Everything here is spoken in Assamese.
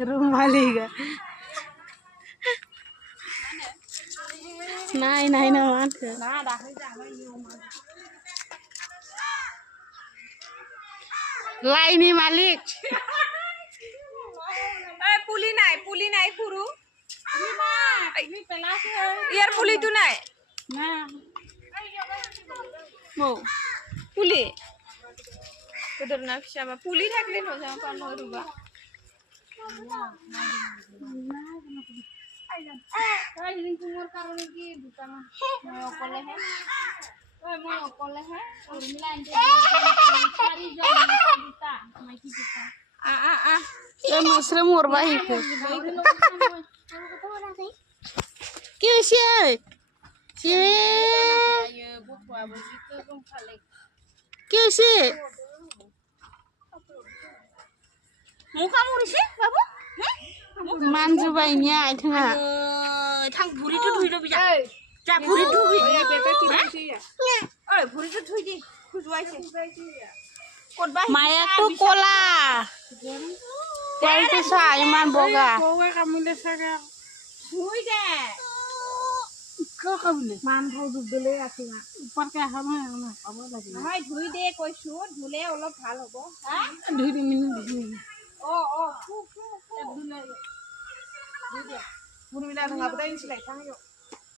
रुमाली का नहीं नहीं ना मान के ना दाखल जावे यो मान लाइनी मालिक ए पुली नाही पुरु मी पेला से यार पुली तू नाही ना हो पुली তোদের না ফিসামা পুলি থাকলে ন জামা পান রুবা এই দিন তোমার কারণে কি দোকান মই অকলে হে মই অকলে হে উর্মিলা আনতে সারি জন দিতা মই কি দিতা আ এ মশরে মরবা হি কি হইছে কি বুকবা বুঝিতে কম খালে কি হইছে মুখা মরিছে বাবু মানজু বাইনি আইথা থাং ভুরিটো ধুইলো বিজা যা ভুরিটো ধুই ওই বেটা কি হইছে ওই ভুরিটো ধুই দি খুজুয়াইছে কতবা মায়া তো কোলা কইতে সা ইমান বগা কোয়া কামুলে সাগা ধুই দে কো কামুলে মান ভাউ দুবলে আছে না উপর কে হামে না পাবো লাগে নহয় ধুই দে কইছো ধুলে অলপ ভাল হ'ব হা ধুই দি মিনি দিছি ধুলে ধুই দে পুরমিলা না গাবদাই নিছিলাই থাঙ্গো